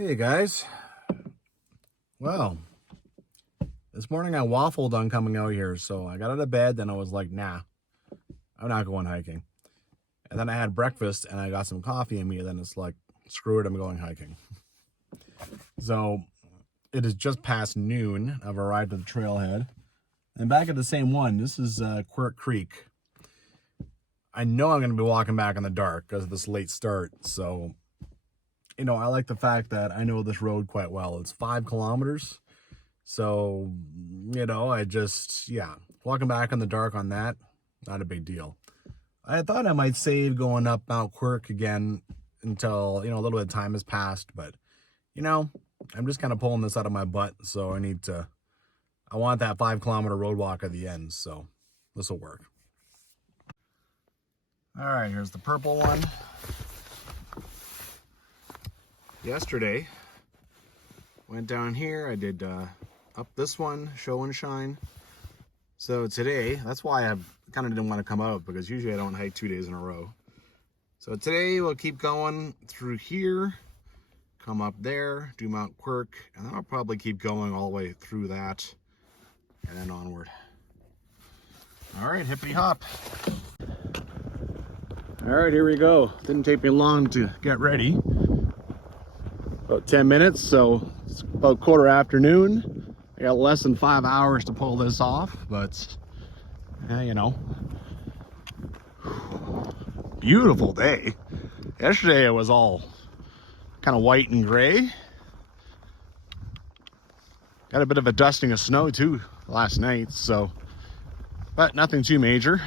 Hey guys, well, this morning I waffled on coming out here, so I got out of bed, then I was like, nah, I'm not going hiking. And then I had breakfast and I got some coffee in me, and then it's like, screw it, I'm going hiking. So it is just past noon. I've arrived at the trailhead and back at the same one. This is Quirk Creek. I know I'm going to be walking back in the dark because of this late start, so you know, I like the fact that I know this road quite well. It's 5 kilometers. So, you know, walking back in the dark on that, not a big deal. I thought I might save going up Mt Quirk again until, you know, a little bit of time has passed. But, you know, I'm just kind of pulling this out of my butt. So I want that 5 kilometer road walk at the end. So this will work. All right, here's the purple one. Yesterday, went down here, I did up this one, show and shine. So today, that's why I kind of didn't want to come out, because usually I don't hike 2 days in a row. So today we'll keep going through here, come up there, do Mt Quirk, and then I'll probably keep going all the way through that and then onward. All right, hippity hop. All right, here we go. Didn't take me long to get ready. About 10 minutes, so it's about quarter afternoon. I got less than 5 hours to pull this off, but you know, beautiful day. Yesterday it was all kind of white and gray. Got a bit of a dusting of snow too last night, so, but nothing too major.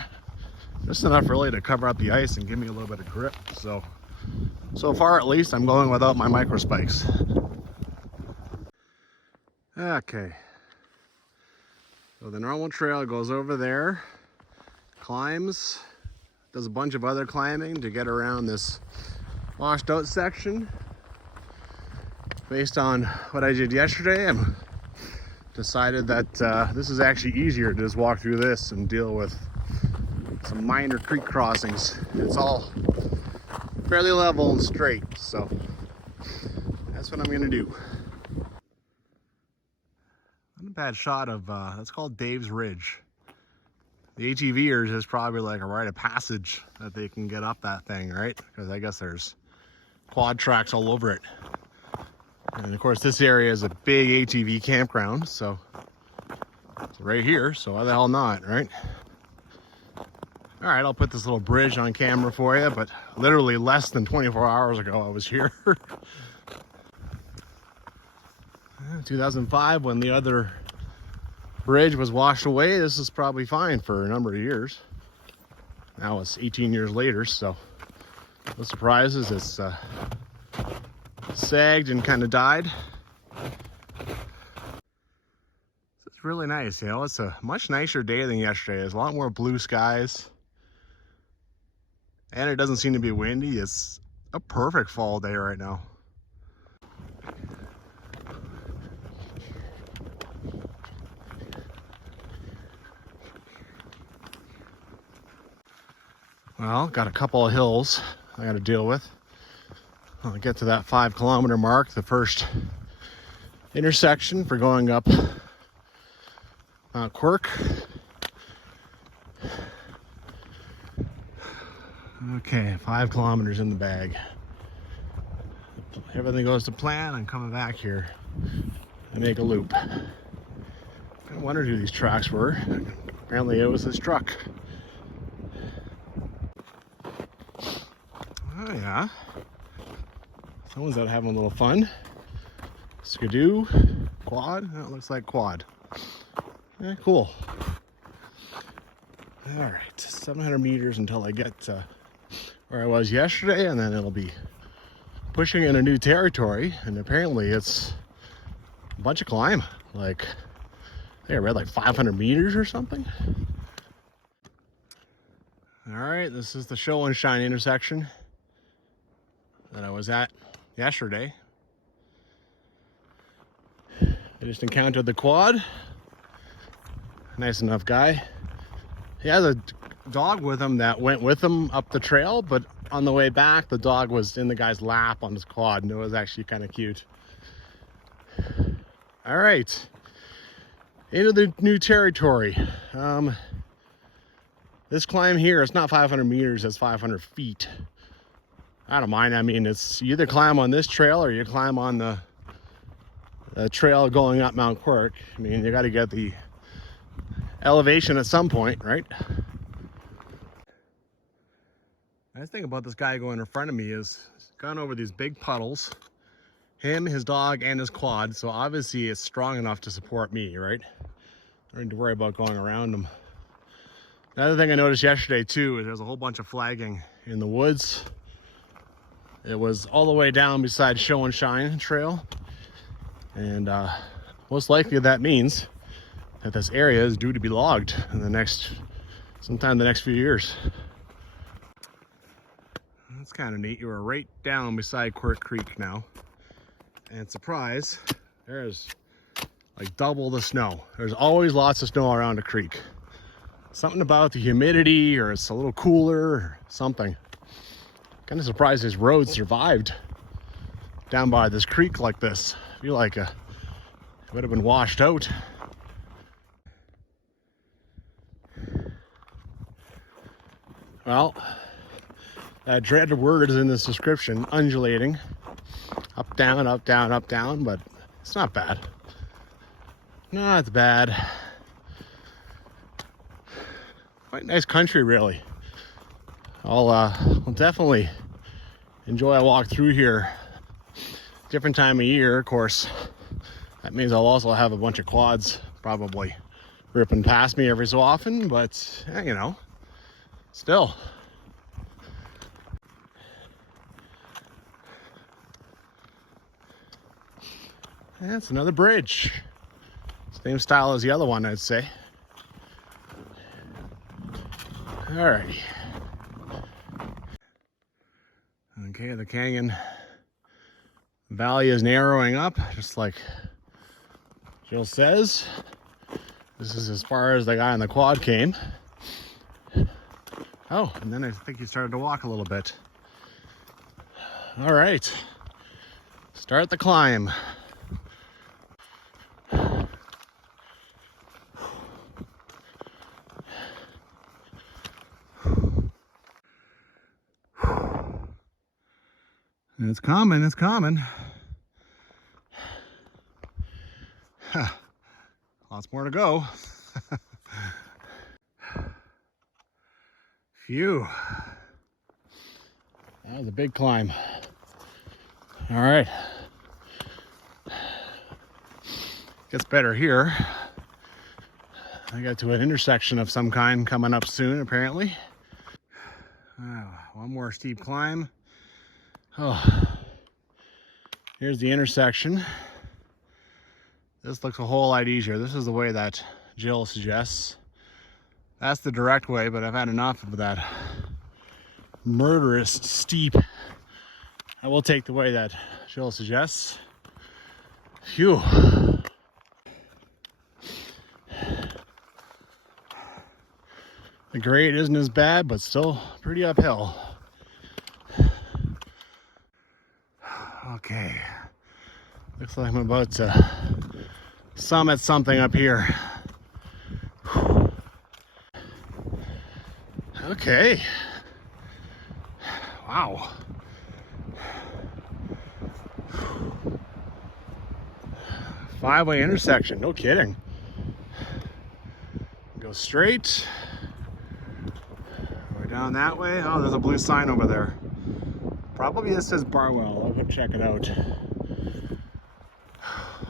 Just enough really to cover up the ice and give me a little bit of grip. So far, at least, I'm going without my micro spikes. Okay. So the normal trail goes over there, climbs, does a bunch of other climbing to get around this washed out section. Based on what I did yesterday, I decided that this is actually easier to just walk through this and deal with some minor creek crossings. It's all fairly level and straight, so that's what I'm gonna do. Not a bad shot of that's called Dave's Ridge. The ATVers is probably like a rite of passage that they can get up that thing, right? Because I guess there's quad tracks all over it, and of course this area is a big ATV campground, so it's right here, so why the hell not, right? All right, I'll put this little bridge on camera for you, but literally less than 24 hours ago I was here. 2005, when the other bridge was washed away, this is probably fine for a number of years. Now it's 18 years later, so no surprises, it's sagged and kind of died. It's really nice, you know, it's a much nicer day than yesterday. There's a lot more blue skies. And it doesn't seem to be windy. It's a perfect fall day right now. Well, got a couple of hills I got to deal with. I'll get to that 5 kilometer mark, the first intersection for going up Mt Quirk. Okay, 5 kilometers in the bag. Everything goes to plan. I'm coming back here and make a loop. I wondered who these tracks were. Apparently it was this truck. Oh yeah. Someone's out having a little fun. Skidoo, quad. That looks like quad. Yeah, cool. All right, 700 meters until I get to where I was yesterday, and then it'll be pushing in a new territory. And apparently it's a bunch of climb. Like, I think I read like 500 meters or something. All right, this is the show and shine intersection that I was at yesterday. I just encountered the quad. Nice enough guy. He has a dog with him that went with him up the trail, but on the way back the dog was in the guy's lap on his quad, and it was actually kind of cute. All right, into the new territory. This climb here, it's not 500 meters, it's 500 feet. I don't mind. I mean, it's you either climb on this trail or you climb on the trail going up Mount Quirk. I mean, you got to get the elevation at some point, right? Nice thing about this guy going in front of me is he's gone over these big puddles. Him, his dog, and his quad. So obviously it's strong enough to support me, right? I don't need to worry about going around him. Another thing I noticed yesterday too is there's a whole bunch of flagging in the woods. It was all the way down beside Show and Shine Trail. And most likely that means that this area is due to be logged in sometime the next few years. That's kind of neat. You were right down beside Quirk Creek now. And surprise, there's like double the snow. There's always lots of snow around a creek. Something about the humidity, or it's a little cooler or something. Kind of surprised this road survived down by this creek like this. I feel like it would have been washed out. Well, that dreaded word is in this description, undulating. Up, down, up, down, up, down, but it's not bad. Not bad. Quite nice country, really. I'll definitely enjoy a walk through here. Different time of year, of course. That means I'll also have a bunch of quads probably ripping past me every so often, but you know, still. That's another bridge. Same style as the other one, I'd say. Alrighty. Okay, the canyon valley is narrowing up, just like Jill says. This is as far as the guy on the quad came. Oh, and then I think he started to walk a little bit. All right, start the climb. It's coming, it's coming. Huh. Lots more to go. Phew. That was a big climb. All right. Gets better here. I got to an intersection of some kind coming up soon, apparently. One more steep climb. Oh, here's the intersection. This looks a whole lot easier. This is the way that Jill suggests. That's the direct way, but I've had enough of that murderous steep. I will take the way that Jill suggests. Phew. The grade isn't as bad, but still pretty uphill. Okay, looks like I'm about to summit something up here. Okay, wow. Five-way intersection, no kidding. Go straight. Go down that way. Oh, there's a blue sign over there. Probably this says Barwell. I'll go check it out.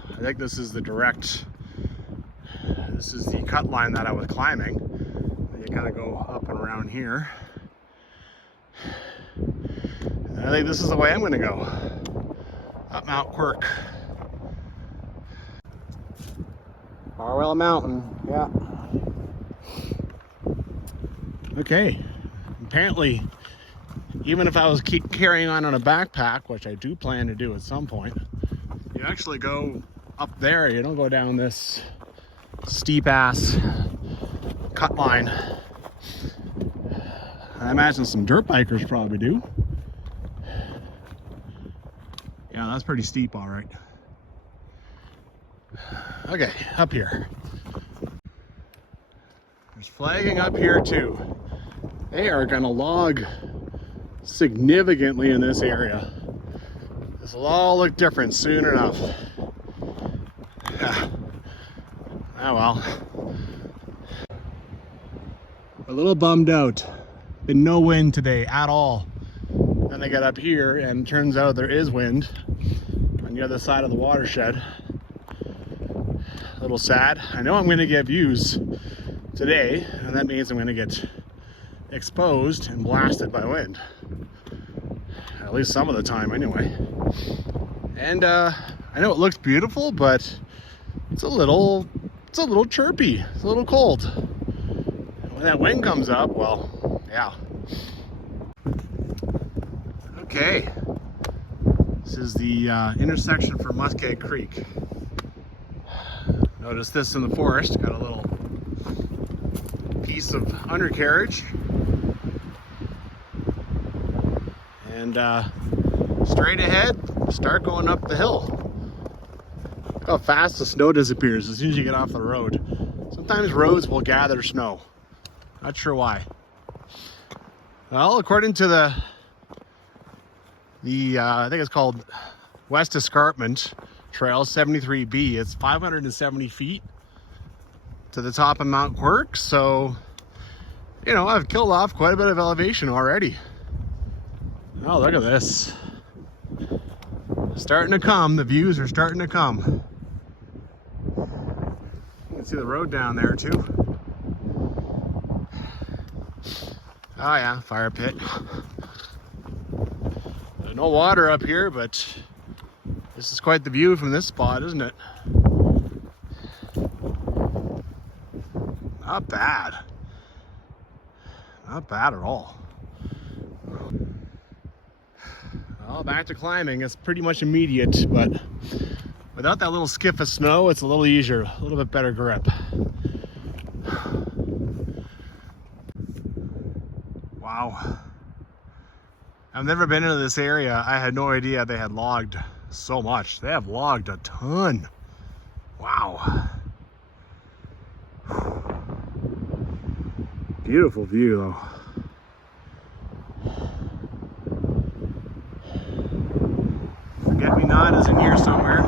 I think this is the cut line that I was climbing. You kind of go up and around here. And I think this is the way I'm going to go. Up Mount Quirk. Barwell Mountain, yeah. Okay. Apparently, even if I was carrying on a backpack, which I do plan to do at some point, you actually go up there. You don't go down this steep ass cut line. I imagine some dirt bikers probably do. Yeah, that's pretty steep, all right. Okay, up here. There's flagging up here too. They are gonna log significantly in this area. This will all look different soon enough. Oh well. A little bummed out. Been no wind today at all. Then I get up here and it turns out there is wind on the other side of the watershed. A little sad. I know I'm gonna get views today, and that means I'm gonna get exposed and blasted by wind. At least some of the time anyway. And I know it looks beautiful, but it's a little chirpy. It's a little cold. When that wind comes up, well, yeah. Okay. This is the intersection for Mt Creek. Notice this in the forest. Got a little piece of undercarriage. And straight ahead, start going up the hill. Look how fast the snow disappears as soon as you get off the road. Sometimes roads will gather snow. Not sure why. Well, according to the I think it's called West Escarpment Trail 73B, it's 570 feet to the top of Mt Quirk. So, you know, I've killed off quite a bit of elevation already. Oh, look at this. Starting to come. The views are starting to come. You can see the road down there too. Oh yeah, fire pit. There's no water up here, but this is quite the view from this spot, isn't it? Not bad. Not bad at all. Well, back to climbing. It's pretty much immediate, but without that little skiff of snow, it's a little easier, a little bit better grip. Wow. I've never been into this area. I had no idea they had logged so much. They have logged a ton. Wow. Beautiful view though. Forget-me-not is in here somewhere.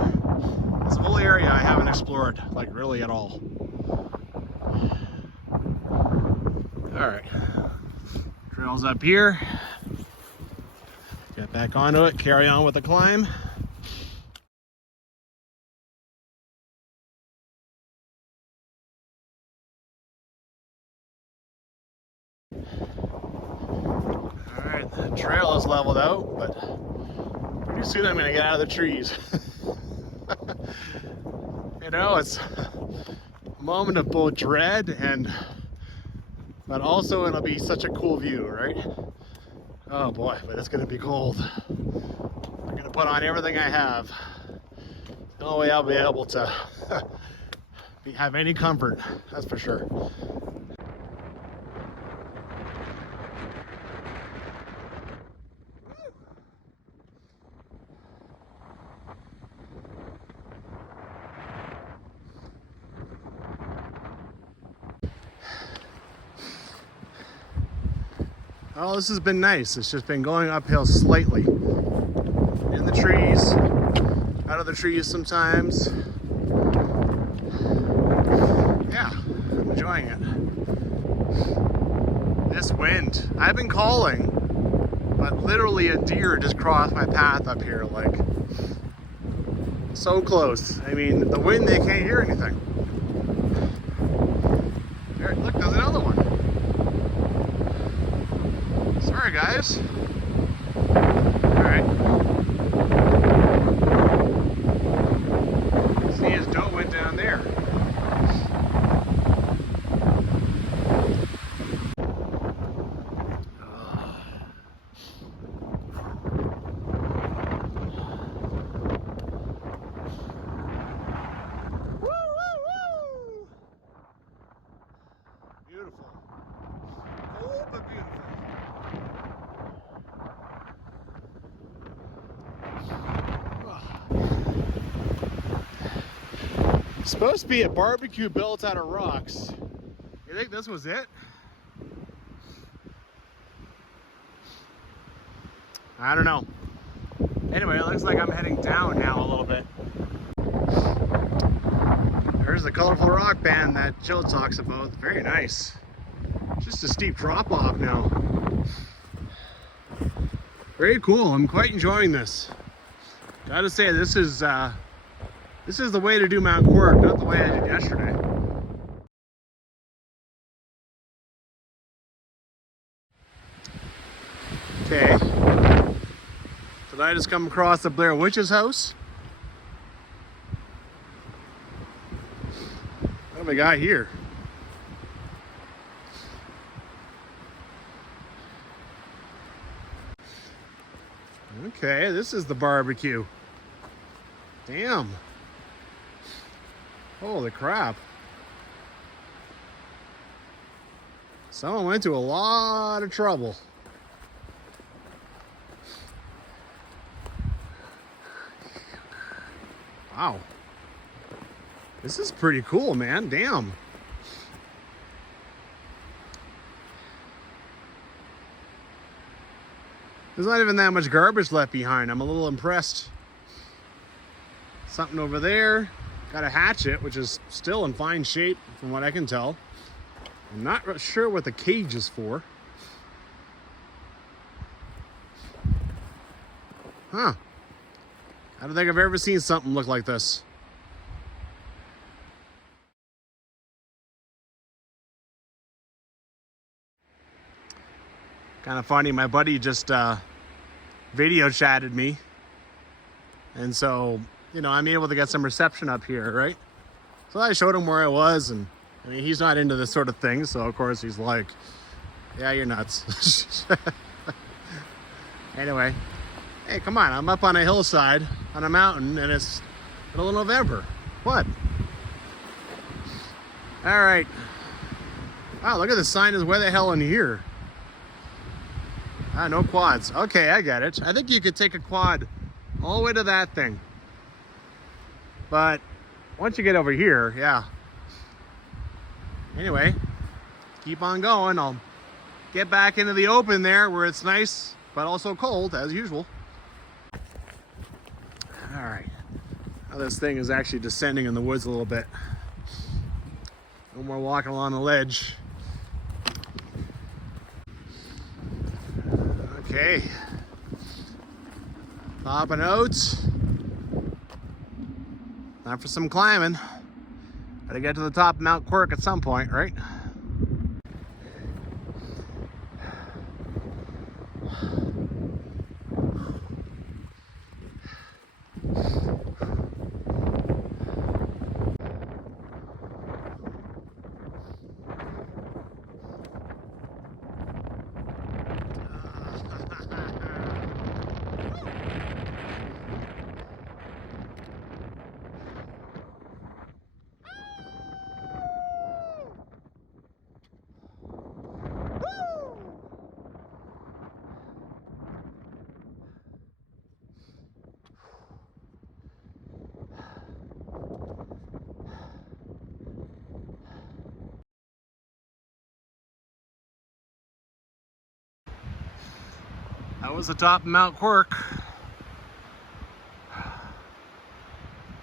This whole area I haven't explored, like really at all. All right. Trail's up here. Get back onto it, carry on with the climb. All right, the trail is leveled out, but pretty soon I'm gonna get out of the trees. You know, it's a moment of both dread but also it'll be such a cool view, right? Oh boy, but it's gonna be cold. I'm gonna put on everything I have. The only way I'll be able to have any comfort, that's for sure. Well, this has been nice. It's just been going uphill slightly. In the trees, out of the trees sometimes. Yeah, I'm enjoying it. This wind, I've been calling, but literally a deer just crossed my path up here, like so close. I mean, the wind, they can't hear anything. There, look, there's another one. Sorry, guys. All right. See, his doe went down there. Beautiful. Cold, but beautiful. Supposed to be a barbecue built out of rocks. You think this was it? I don't know. Anyway, it looks like I'm heading down now a little bit. There's the colorful rock band that Joe talks about. Very nice. Just a steep drop off now. Very cool. I'm quite enjoying this. Gotta say, this is the way to do Mount Quirk, not the way I did yesterday. Okay. Did I just come across the Blair Witch's house? What have we got here? Okay, this is the barbecue. Damn. Holy crap. Someone went to a lot of trouble. Wow. This is pretty cool, man. Damn. There's not even that much garbage left behind. I'm a little impressed. Something over there. Got a hatchet, which is still in fine shape from what I can tell. I'm not sure what the cage is for. Huh. I don't think I've ever seen something look like this. Kind of funny, my buddy just video chatted me. And so, you know, I'm able to get some reception up here, right? So I showed him where I was, and I mean, he's not into this sort of thing, so of course he's like, yeah, you're nuts. Anyway, hey, come on, I'm up on a hillside, on a mountain, and it's middle of November. What? All right. Wow, look at the sign is where the hell in here? Ah, no quads. Okay, I get it. I think you could take a quad all the way to that thing. But once you get over here, yeah. Anyway, keep on going. I'll get back into the open there where it's nice, but also cold, as usual. All right. Now this thing is actually descending in the woods a little bit. No more walking along the ledge. Okay, popping out. Time for some climbing. Gotta get to the top of Mount Quirk at some point, right? That was the top of Mount Quirk.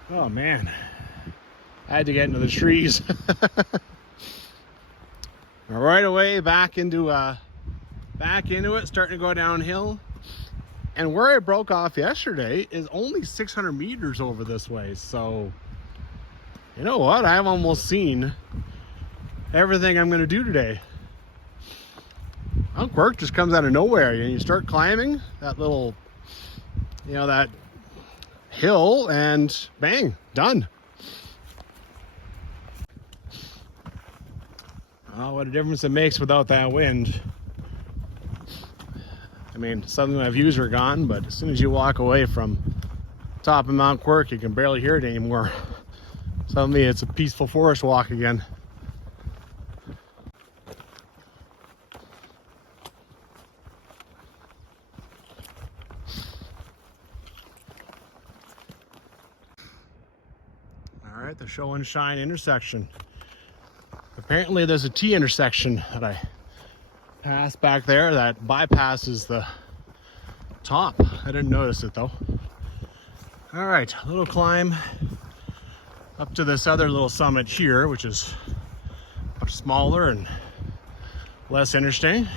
Oh man, I had to get into the trees. Right away, back into it, starting to go downhill. And where I broke off yesterday is only 600 meters over this way. So, you know what? I've almost seen everything I'm going to do today. Mount Quirk just comes out of nowhere, and you start climbing that little, you know, that hill, and bang, done. Oh, what a difference it makes without that wind. I mean, suddenly my views are gone, but as soon as you walk away from top of Mount Quirk, you can barely hear it anymore. Suddenly it's a peaceful forest walk again. right, the show and shine intersection. Apparently there's a T intersection that I passed back there that bypasses the top. I didn't notice it though. All right, a little climb up to this other little summit here, which is much smaller and less interesting.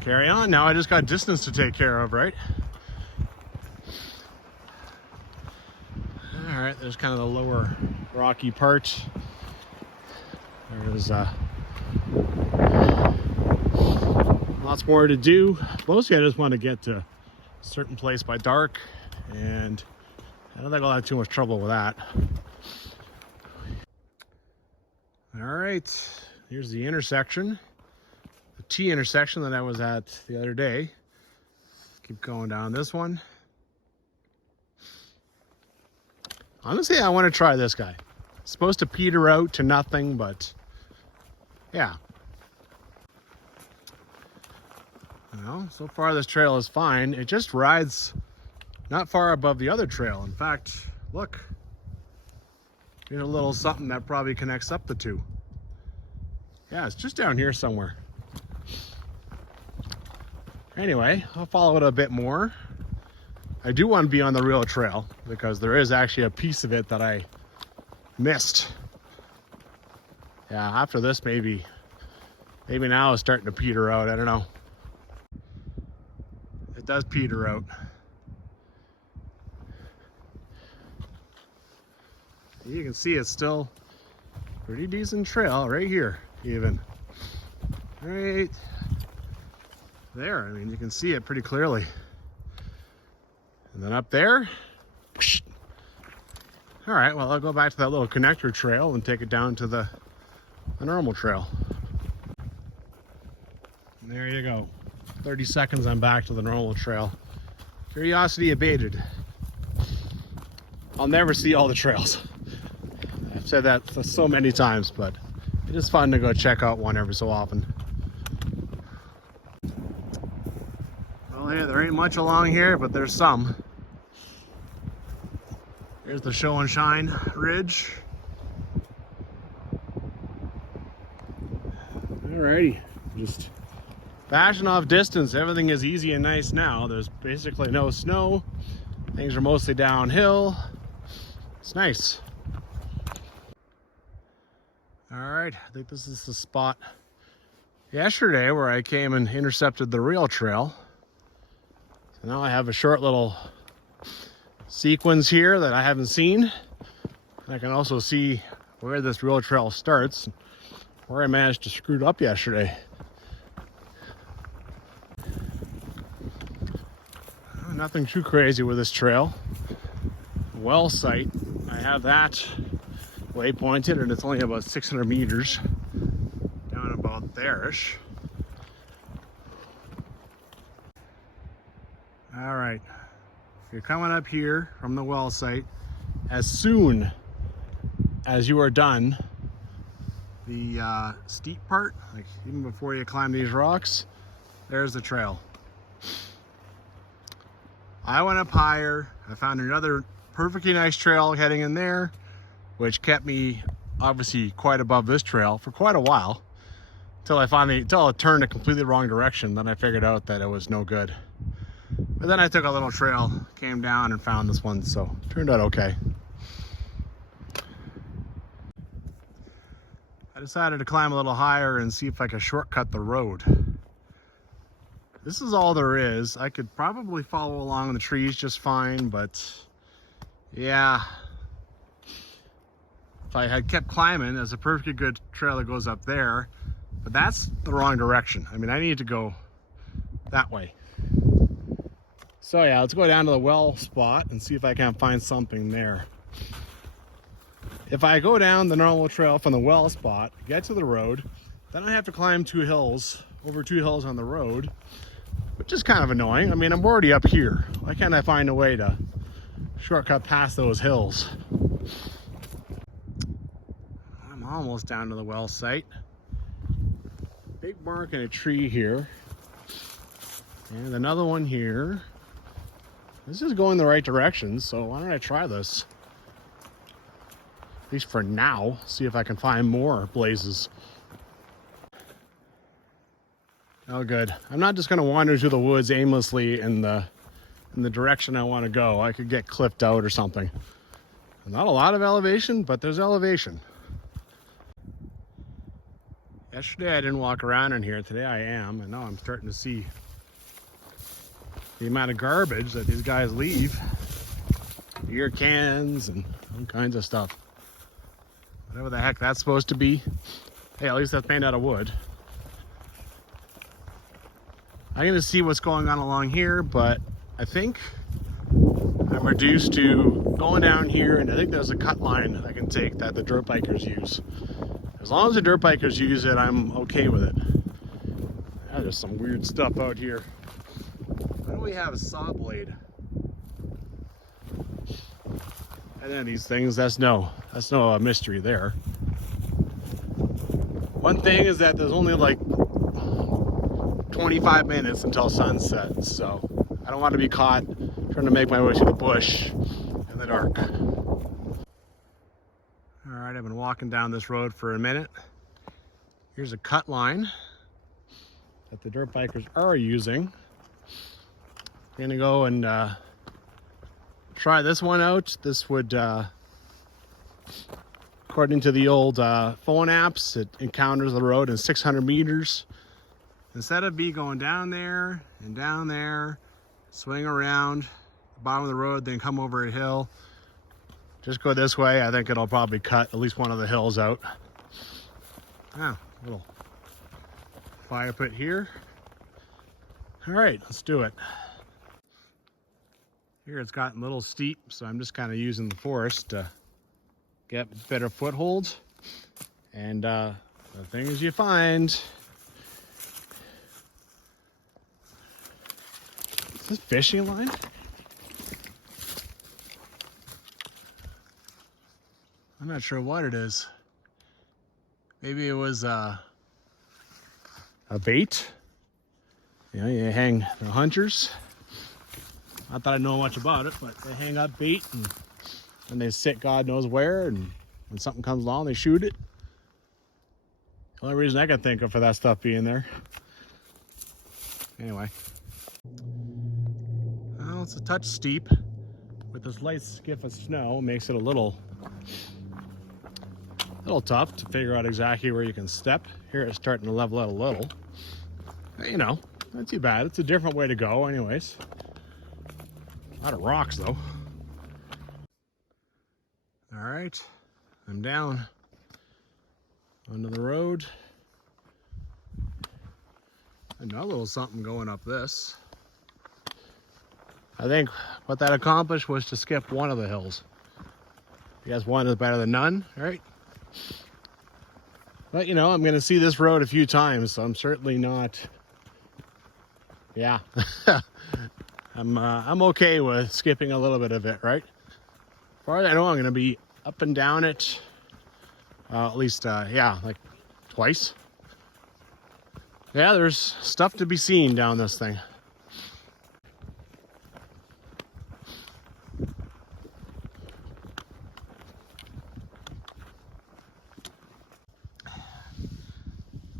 Carry on. Now I just got distance to take care of, right? All right, there's kind of the lower rocky part. There's lots more to do. Mostly I just want to get to a certain place by dark, and I don't think I'll have too much trouble with that. All right, here's the intersection, the T intersection that I was at the other day. Keep going down this one. Honestly, I want to try this guy. It's supposed to peter out to nothing, but yeah. Well, so far this trail is fine. It just rides not far above the other trail. In fact, look. Here's a little something that probably connects up the two. Yeah, it's just down here somewhere. Anyway, I'll follow it a bit more. I do want to be on the real trail because there is actually a piece of it that I missed. Yeah, after this maybe now it's starting to peter out. I don't know. It does peter out. You can see it's still pretty decent trail right here, even. Right there. I mean, you can see it pretty clearly. And then up there, whoosh. All right, well, I'll go back to that little connector trail and take it down to the normal trail. And there you go. 30 seconds, I'm back to the normal trail. Curiosity abated. I'll never see all the trails. I've said that so many times, but it is fun to go check out one every so often. Well, yeah, there ain't much along here, but there's some. Here's the Show and Shine Ridge. Alrighty, just bashing off distance. Everything is easy and nice now. There's basically no snow. Things are mostly downhill. It's nice. All right, I think this is the spot yesterday where I came and intercepted the real trail. So now I have a short little sequence here that I haven't seen. I can also see where this real trail starts, where I managed to screw it up yesterday. Nothing too crazy with this trail. Well site, I have that waypointed, and it's only about 600 meters down about there-ish. All right, if you're coming up here from the well site, as soon as you are done the steep part, like even before you climb these rocks, there's the trail. I went up higher. I found another perfectly nice trail heading in there, which kept me obviously quite above this trail for quite a while, until it turned a completely wrong direction. Then I figured out that it was no good. But then I took a little trail, came down and found this one, so it turned out okay. I decided to climb a little higher and see if I could shortcut the road. This is all there is. I could probably follow along the trees just fine, but yeah. If I had kept climbing, there's a perfectly good trail that goes up there, but that's the wrong direction. I mean, I need to go that way. So yeah, let's go down to the well spot and see if I can find something there. If I go down the normal trail from the well spot, get to the road, then I have to climb over two hills on the road, which is kind of annoying. I mean, I'm already up here. Why can't I find a way to shortcut past those hills? I'm almost down to the well site. Big bark and a tree here. And another one here. This is going the right direction, so why don't I try this? at least for now, see if I can find more blazes. Oh, good. I'm not just going to wander through the woods aimlessly in the direction I want to go. I could get clipped out or something. Not a lot of elevation, but there's elevation. Yesterday I didn't walk around in here. Today I am, and now I'm starting to see the amount of garbage that these guys leave. Beer cans and all kinds of stuff. Whatever the heck that's supposed to be. Hey, at least that's made out of wood. I'm going to see what's going on along here, but I think I'm reduced to going down here, and I think there's a cut line I can take that the dirt bikers use. As long as the dirt bikers use it, I'm okay with it. Yeah, there's some weird stuff out here. Why do we have a saw blade? And then these things, that's no mystery there. One thing is that there's only like 25 minutes until sunset, so I don't want to be caught trying to make my way through the bush in the dark. All right, I've been walking down this road for a minute. Here's a cut line that the dirt bikers are using. I'm gonna go and try this one out. This would, according to the old phone apps, it encounters the road in 600 meters. Instead of me going down there, swing around the bottom of the road, then come over a hill, just go this way. I think it'll probably cut at least one of the hills out. Ah, little fire pit here. All right, let's do it. Here it's gotten a little steep, so I'm just kind of using the forest to get better footholds. And the things you find. Is this fishing line? I'm not sure what it is. Maybe it was a bait. You know, you hang the hunters. Not that I know much about it, but they hang up bait and they sit God knows where, and when something comes along, they shoot it. The only reason I can think of for that stuff being there. Anyway. Well, it's a touch steep. With this light skiff of snow, makes it a little tough to figure out exactly where you can step. Here it's starting to level out a little. You know, not too bad. It's a different way to go anyways. A lot of rocks though. All right, I'm down onto the road. Another little something going up this. I think what that accomplished was to skip one of the hills. I guess one is better than none, right? But you know, I'm gonna see this road a few times, so I'm certainly not, yeah. I'm okay with skipping a little bit of it, right? As far as I know, I'm gonna be up and down it, at least, yeah, like twice. Yeah, there's stuff to be seen down this thing.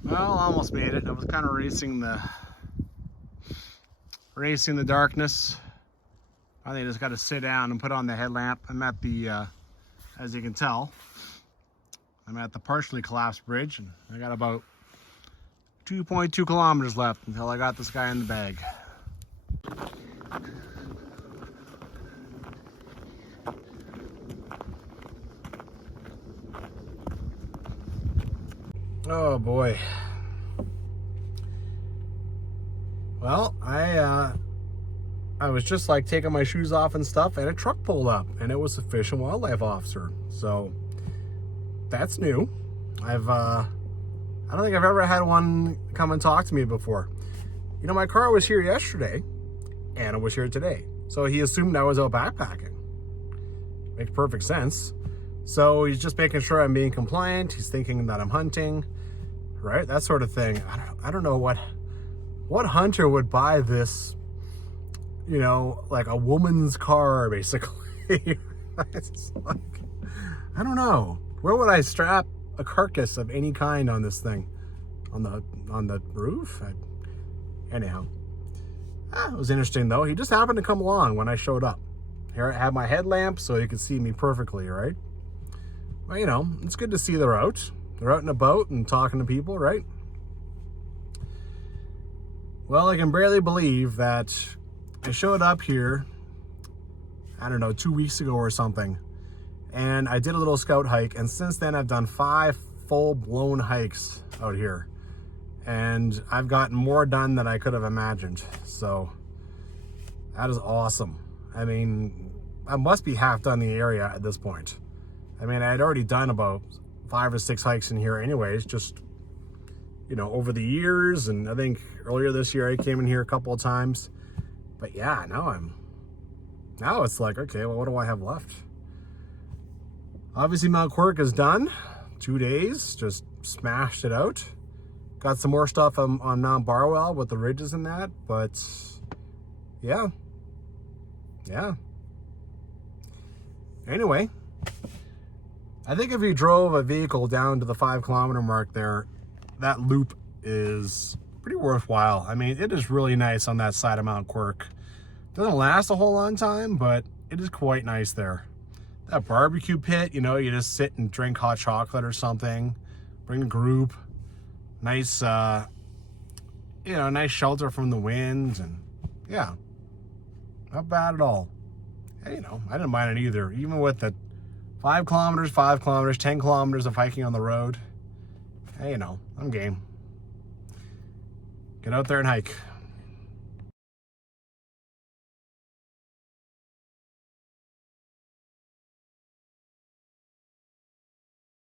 Well, almost made it. I was kind of racing the darkness. I think I just got to sit down and put on the headlamp. I'm at the, as you can tell, I'm at the partially collapsed bridge, and I got about 2.2 kilometers left until I got this guy in the bag. Oh boy. Well, I was just like taking my shoes off and stuff, and a truck pulled up, and it was a Fish and Wildlife officer. So that's new. I don't think I've ever had one come and talk to me before. You know, my car was here yesterday, and it was here today. So he assumed I was out backpacking. Makes perfect sense. So he's just making sure I'm being compliant. He's thinking that I'm hunting, right? That sort of thing. I don't know what hunter would buy this, you know, like a woman's car, basically. It's like, I don't know. Where would I strap a carcass of any kind on this thing? On the roof? Anyhow. It was interesting though. He just happened to come along when I showed up. Here I have my headlamp so he could see me perfectly, right? Well, you know, it's good to see they're out. They're out in a boat and talking to people, right? Well, I can barely believe that I showed up here, I don't know, 2 weeks ago or something. And I did a little scout hike. And since then, I've done 5 full-blown hikes out here. And I've gotten more done than I could have imagined. So that is awesome. I mean, I must be half done the area at this point. I mean, I had already done about 5 or 6 hikes in here anyways, just, you know, over the years. And I think earlier this year I came in here a couple of times. But yeah, now it's like, okay, well, what do I have left? Obviously, Mt Quirk is done. 2 days, just smashed it out. Got some more stuff on Mount Barwell with the ridges and that, but yeah. Anyway, I think if you drove a vehicle down to the 5 kilometer mark there, that loop is pretty worthwhile. I mean, it is really nice on that side of Mt Quirk. Doesn't last a whole long time, but it is quite nice there. That barbecue pit, you know, you just sit and drink hot chocolate or something, bring a group, nice, you know, nice shelter from the wind, and yeah, not bad at all. And, you know, I didn't mind it either, even with the 5 kilometers, 10 kilometers of hiking on the road. Hey, you know, I'm game. Get out there and hike.